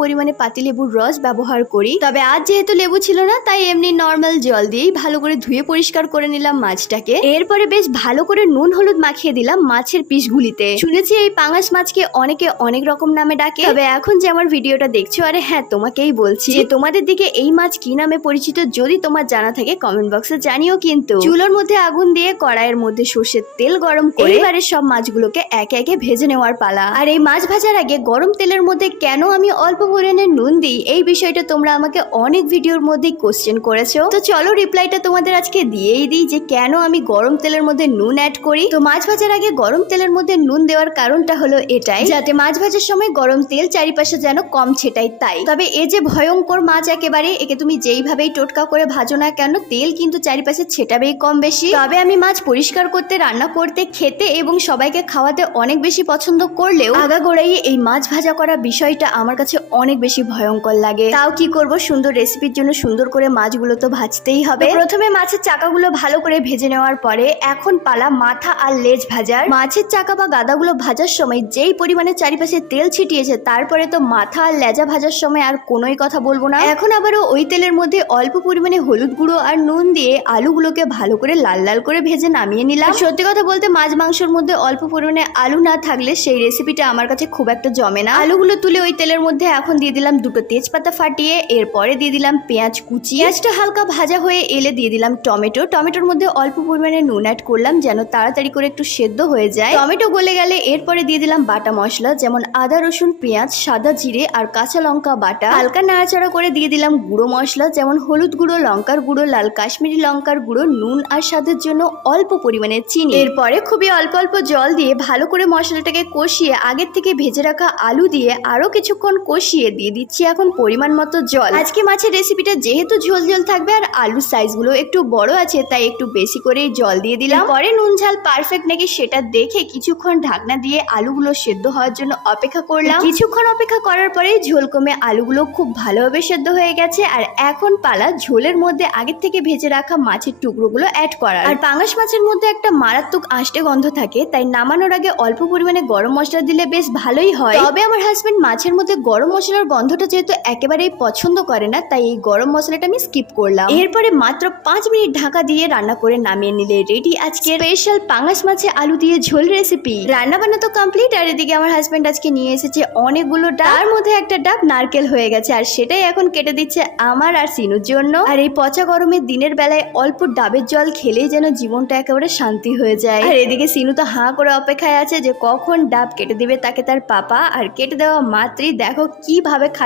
পরিমাণে পাতিলেবুর রস ব্যবহার করি। তবে আজ যেহেতু লেবু ছিল না, তাই এমনি নর্মাল জল দিয়েই ভালো করে ধুয়ে পরিষ্কার করে নিলাম মাছটাকে। এরপরে বেশ ভালো করে নুন হলুদ মাখিয়ে দিলাম মাছের পিসগুলিতে। শুনেছি এই পাঙাশ মাছকে অনেকে অনেক রকম নামে ডাকে, তবে এখন যে আমার ভিডিওটা দেখছো, আরে হ্যাঁ তোমাকেই বলছি যে তোমাদের দিকে এই মাছ কি নামে পরিচিত, যদি তোমার জানা থাকে কমেন্ট বক্সে জানিও। কিন্তু চুলোর মধ্যে আগুন দিয়ে কড়াইয়ের মধ্যে সর্ষের তেল গরম করে এবারে সব মাছগুলোকে একে একে ভেজে নেওয়ার পালা। আর এই মাছ ভাজার আগে গরম তেলের মধ্যে কেন আমি অল্প পরিমাণে নুন দিই, এই বিষয়টা তোমরা আমাকে অনেক ভিডিওর মধ্যেই কোশ্চেন করেছো। তো চলো রিপ্লাইটা তোমাদের আজকে দিয়েই দিই যে কেন আমি গরম তেলের মধ্যে নুন অ্যাড করি। তো মাছ ভাজার আগে গরম তেলের মধ্যে নুন দেওয়ার কারণটা হলো এটাই, যাতে মাছ ভাজার সময় গরম তেল চারিপাশে যেন কম ছেটাই তাই। তবে এ যে ভয়ঙ্কর মাছ একেবারে, একে তুমি যেইভাবেই টোটকা করে ভাজো না কেন, তেল কিন্তু চারিপাশে ছেটাবেই কম বেশি। তবে আমি মাছ পরিষ্কার করতে, রান্না করতে, খেতে এবং সবাইকে খাওয়াতে অনেক বেশি পছন্দ করলেও আগাগোড়াই এই মাছ ভাজা করা বিষয়টা আমার কাছে অনেক বেশি ভয়ঙ্কর লাগে। তাও কি করব, সুন্দর রেসিপির জন্য সুন্দর করে মাছগুলো তো ভাজতেই হবে। প্রথমে মাছের চাকাগুলো ভালো করে ভেজে নেওয়ার পরে এখন পালা মাথা আর লেজ ভাজার। মাছের চাকা বা গাদাগুলো ভাজার সময় যেই পরিমাণে চারিপাশে তেল ছিটিয়েছে, তারপরে তো মাথা আর লেজা ভাজার সময় আর কোনোই কথা বলবো না। এখন আবারও ওই তেলের মধ্যে অল্প পরিমাণে হলুদ গুঁড়ো আর নুন দিয়ে আলুগুলোকে ভালো করে লাল লাল করে ভেজে নামিয়ে নিলাম। সত্যি কথা বলতে মাছ মাংসের মধ্যে অল্প পরিমাণে আলু না থাকলে সেই রেসিপিটা আমার কাছে খুব একটা জমে না। আলুগুলো তুলে ওই তেলের মধ্যে এখন দিয়ে দিলাম দুটো তেজপাতা ফাটিয়ে, এরপরে দিয়ে দিলাম পেঁয়াজ কুচি। পেঁয়াজটা হালকা ভাজা হয়ে এলে দিয়ে দিলাম টমেটো। টমেটোর মধ্যে অল্প পরিমাণে নুন অ্যাড করলাম যেন তাড়াতাড়ি করে একটু সেদ্ধ হয়ে যায়। টমেটো গলে গেলে এরপরে দিয়ে দিলাম বাটা মশলা, যেমন আদা রসুন পেঁয়াজ, সাদা জিরে আর কাঁচা লঙ্কা বাটা। হালকা নাড়াচাড়া করে দিয়ে দিলাম গুঁড়ো মশলা, যেমন হলুদ গুঁড়ো, লঙ্কার গুঁড়ো, লাল কাশ্মীরি লঙ্কার গুঁড়ো, নুন আর স্বাদের জন্য অল্প পরিমাণে চিনি। এরপরে খুবই অল্প অল্প জল দিয়ে ভালো করে মশলাটাকে কষিয়ে আগের থেকে ভেজে রাখা আলু দিয়ে আরো কিছুক্ষণ কষিয়ে দিয়ে দিচ্ছি এখন পরিমাণ মতো জল। আজকে মাছের রেসিপিটা যেহেতু ঝোল ঝোল থাকবে আর আলুর সাইজগুলো একটু বড় আছে, তাই একটু বেশি করে জল দিয়ে দিলাম। পরে নুন ঝাল পারফেক্ট নাকি সেটা দেখে কিছুক্ষণ ঢাকনা দিয়ে আলুগুলো সেদ্ধ হওয়ার জন্য অপেক্ষা করলাম। কিছুক্ষণ অপেক্ষা করার পরে ঝোল কমে আলুগুলো খুব ভালোভাবে সেদ্ধ হয়ে গেছে। আর এখন পালা ঝোলের মধ্যে আগের থেকে ভেজে রাখা মাছের টুকরোগুলো অ্যাড করার। আর পাঙাশ মাছের মধ্যে একটা মারাত্মক আষ্টে গন্ধ থাকে, তাই নামানোর আগে অল্প পরিমাণে গরম মশলা দিলে বেশ ভালোই হয়। তবে আমার হাজবেন্ড মাছের মধ্যে গরম মশলার গন্ধটা যেহেতু একেবারেই পছন্দ করে না, তাই এই গরম মশলাটা আমি স্কিপ করলাম। এরপরে মাত্র 5 মিনিট ঢাকা দিয়ে রান্না করে নামিয়ে নিলে রেডি আজকে স্পেশাল পাঙাশ মাছে আলু দিয়ে ঝোল রেসিপি। রান্না বান্না তো কমপ্লিট। আর এদিকে আমার হাজবেন্ড আজকে নিয়ে এসেছে অনেকগুলো ডাব, তার মধ্যে একটা ডাব নারকেল হয়ে গেছে, আর সেটাই এখন কেটে দিচ্ছে আমার আর সিনুর জন্য। আর এই পচা গরমের দিনের বেলায় অল্প ডাবের জল খেলেই যেন জীবনটা একেবারে শান্তি হয়ে যায়। আর এদিকে সিনু তো হাঁ করে অপেক্ষায় আছে যে কখন ডাব কেটে দিবে তাকে তার পাপা। আর কেটে দেওয়া মাত্রই দেখো কিভাবে